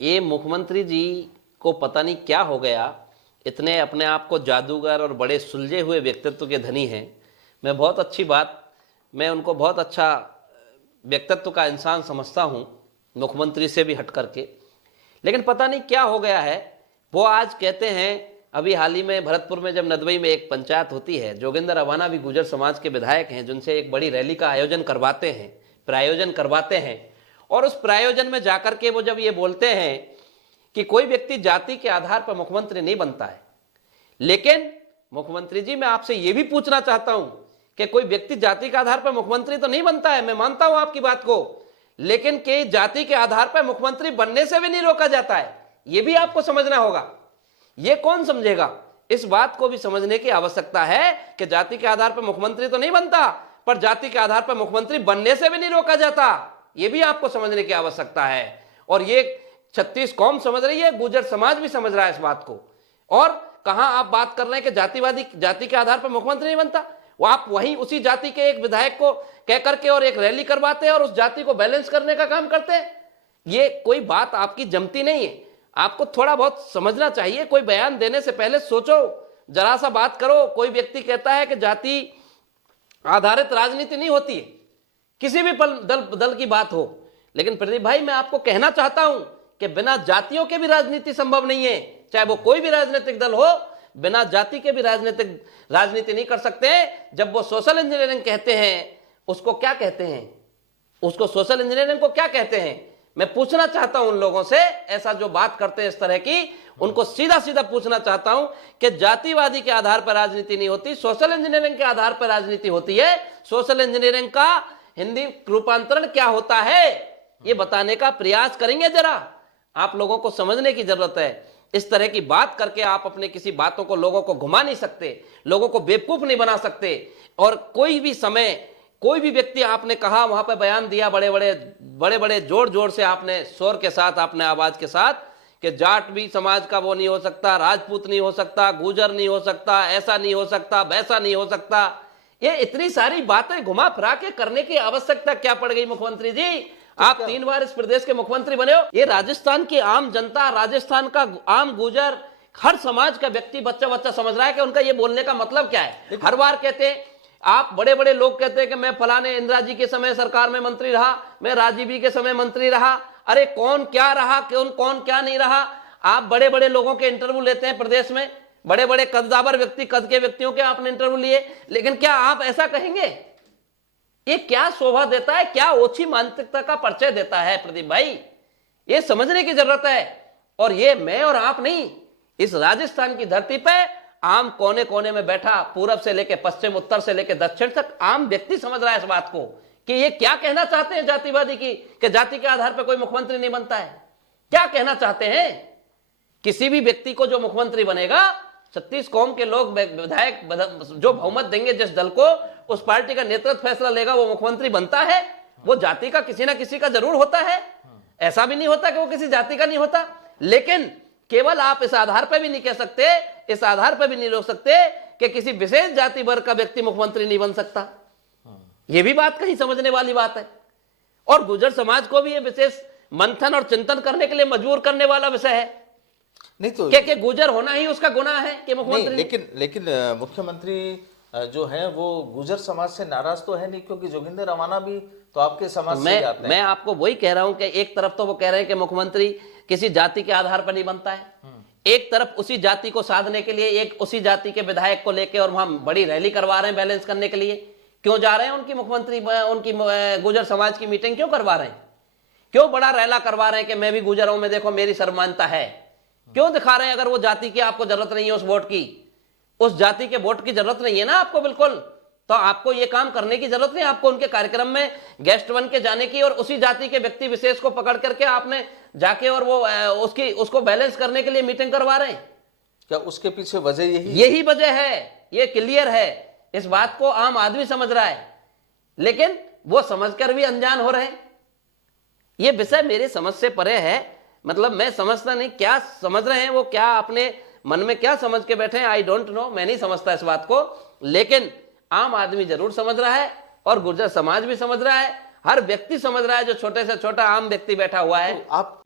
ये मुख्यमंत्री जी को पता नहीं क्या हो गया, इतने अपने आप को जादूगर और बड़े सुलझे हुए व्यक्तित्व के धनी हैं। मैं उनको बहुत अच्छा व्यक्तित्व का इंसान समझता हूँ, मुख्यमंत्री से भी हट करके। लेकिन पता नहीं क्या हो गया है, वो आज कहते हैं, अभी हाल ही में भरतपुर में जब नदबई में एक पंचायत होती है, जोगिंदर अवाना भी गुर्जर समाज के विधायक हैं, जिनसे एक बड़ी रैली का आयोजन करवाते हैं, प्रायोजन करवाते हैं। और उस प्रायोजन में जाकर के वो जब ये बोलते हैं कि कोई व्यक्ति जाति के आधार पर मुख्यमंत्री नहीं बनता है। लेकिन मुख्यमंत्री जी, मैं आपसे ये भी पूछना चाहता हूं कि कोई व्यक्ति जाति के आधार पर मुख्यमंत्री तो नहीं बनता है, मैं मानता हूं आपकी बात को, लेकिन कि जाति के आधार पर मुख्यमंत्री बनने से भी नहीं रोका जाता है, यह भी आपको समझना होगा। यह कौन समझेगा? इस बात को भी समझने की आवश्यकता है कि जाति के आधार पर मुख्यमंत्री तो नहीं बनता, पर जाति के आधार पर मुख्यमंत्री बनने से भी नहीं रोका जाता, यह भी आपको समझने की आवश्यकता है। और ये 36 कौम समझ रही है, गुर्जर समाज भी समझ रहा है इस बात को। और कहां आप बात कर रहे हैं कि जाति के आधार पर मुख्यमंत्री नहीं बनता, वो आप वहीं उसी जाति के एक विधायक को कह करके और एक रैली करवाते हैं और उस जाति को बैलेंस करने का काम करते हैं। ये कोई बात आपकी जमती नहीं है, आपको थोड़ा बहुत समझना चाहिए। कोई बयान देने से पहले सोचो, जरा सा बात करो। कोई व्यक्ति कहता है कि जाति आधारित राजनीति नहीं होती है, किसी भी दल की बात हो, लेकिन प्रदीप भाई, मैं आपको कहना चाहता हूं कि बिना जातियों के भी राजनीति संभव नहीं है। चाहे वो कोई भी राजनीतिक दल हो, बिना जाति के भी राजनीति नहीं कर सकते। जब वो सोशल इंजीनियरिंग कहते हैं, उसको क्या कहते हैं? उसको सोशल इंजीनियरिंग को क्या कहते हैं? मैं पूछना चाहता हूं उन लोगों से, ऐसा जो बात करते हैं इस तरह की, उनको सीधा सीधा पूछना चाहता हूं कि जातिवादी के आधार पर राजनीति नहीं होती, सोशल इंजीनियरिंग के आधार पर राजनीति होती है। सोशल इंजीनियरिंग का हिंदी रूपांतरण क्या होता है, ये बताने का प्रयास करेंगे? जरा आप लोगों को समझने की जरूरत है। इस तरह की बात करके आप अपने किसी बातों को लोगों को घुमा नहीं सकते, लोगों को बेवकूफ नहीं बना सकते। और कोई भी समय, कोई भी व्यक्ति, आपने कहा वहां पर बयान दिया, बड़े बड़े जोर जोर से आपने, शोर के साथ, आपने आवाज के साथ, कि जाट भी समाज का वो नहीं हो सकता, राजपूत नहीं हो सकता, गुर्जर नहीं हो सकता, ऐसा नहीं हो सकता, वैसा नहीं हो सकता। ये इतनी सारी बातें घुमा फिरा के करने की आवश्यकता क्या पड़ गई मुख्यमंत्री जी? आप 3 बार इस प्रदेश के मुख्यमंत्री बने हो। ये राजस्थान की आम जनता, राजस्थान का आम गुर्जर, हर समाज का व्यक्ति, बच्चा समझ रहा है कि उनका ये बोलने का मतलब क्या है। हर बार कहते हैं आप, बड़े बड़े लोग कहते हैं कि मैं फलाने इंदिरा जी के समय सरकार में मंत्री रहा, मैं राजीव जी के समय मंत्री रहा। अरे कौन क्या रहा, कौन क्या नहीं रहा? आप बड़े बड़े लोगों के इंटरव्यू लेते हैं प्रदेश में, बड़े बड़े कद्दावर व्यक्ति, कद के व्यक्तियों के आपने इंटरव्यू लिए, लेकिन क्या आप ऐसा कहेंगे? ये क्या शोभा देता है, क्या ओछी मानसिकता का परिचय देता है प्रदीप भाई? ये समझने की जरूरत है। और ये मैं और आप नहीं, इस राजस्थान की धरती पे आम कोने कोने में बैठा, पूरब से लेकर पश्चिम, उत्तर से लेकर दक्षिण तक आम व्यक्ति समझ रहा है इस बात को कि ये क्या कहना चाहते हैं जातिवादी की, कि जाति के आधार पर कोई मुख्यमंत्री नहीं बनता है। क्या कहना चाहते हैं? किसी भी व्यक्ति को जो मुख्यमंत्री बनेगा, 36 कौम के लोग विधायक जो बहुमत देंगे जिस दल को, उस पार्टी का नेतृत्व फैसला लेगा, वो मुख्यमंत्री बनता है। वो जाति का किसी ना किसी का जरूर होता है, ऐसा भी नहीं होता कि वो किसी जाति का नहीं होता। लेकिन केवल आप इस आधार पर भी नहीं कह सकते, इस आधार पर भी नहीं रोक सकते कि किसी विशेष जाति वर्ग का व्यक्ति मुख्यमंत्री नहीं बन सकता। यह भी बात कहीं समझने वाली बात है। और गुर्जर समाज को भी यह विशेष मंथन और चिंतन करने के लिए मजबूर करने वाला विषय है। नहीं तो क्या गुर्जर होना ही उसका गुनाह है कि मुख्यमंत्री? लेकिन मुख्यमंत्री जो है वो गुर्जर समाज से नाराज तो है नहीं, क्योंकि जोगिंदर अवाना भी तो आपके समाज से आते हैं। मैं आपको वही कह रहा हूं कि एक तरफ तो वो कह रहे हैं कि मुख्यमंत्री किसी जाति के आधार पर नहीं बनता है, एक तरफ उसी जाति को साधने के लिए एक उसी जाति के विधायक को लेकर और वहां बड़ी रैली करवा रहे हैं बैलेंस करने के लिए। क्यों जा रहे हैं उनकी मुख्यमंत्री, उनकी गुर्जर समाज की मीटिंग क्यों करवा रहे हैं? क्यों बड़ा रैला करवा रहे हैं कि मैं भी गुर्जर हूं, मैं देखो मेरी सर्वमान्यता है? क्यों दिखा रहे हैं? अगर वो जाति की आपको जरूरत नहीं है, उस वोट की, उस जाति के वोट की जरूरत नहीं है ना आपको, बिल्कुल, तो आपको ये काम करने की जरूरत नहीं। आपको उनके कार्यक्रम में गेस्ट बन के जाने की और उसी जाति के व्यक्ति विशेष को पकड़ करके आपने जाके और वो उसको बैलेंस करने के लिए मीटिंग करवा रहे हैं। क्या उसके पीछे वजह यही वजह है? ये क्लियर है, इस बात को आम आदमी समझ रहा है, लेकिन वो समझकर भी अनजान हो रहे हैं। ये विषय मेरे समझ से परे है, मतलब मैं समझता नहीं क्या समझ रहे हैं वो, क्या अपने मन में क्या समझ के बैठे हैं, आई डोंट नो, मैं नहीं समझता इस बात को। लेकिन आम आदमी जरूर समझ रहा है और गुर्जर समाज भी समझ रहा है, हर व्यक्ति समझ रहा है, जो छोटे से छोटा आम व्यक्ति बैठा हुआ है। आप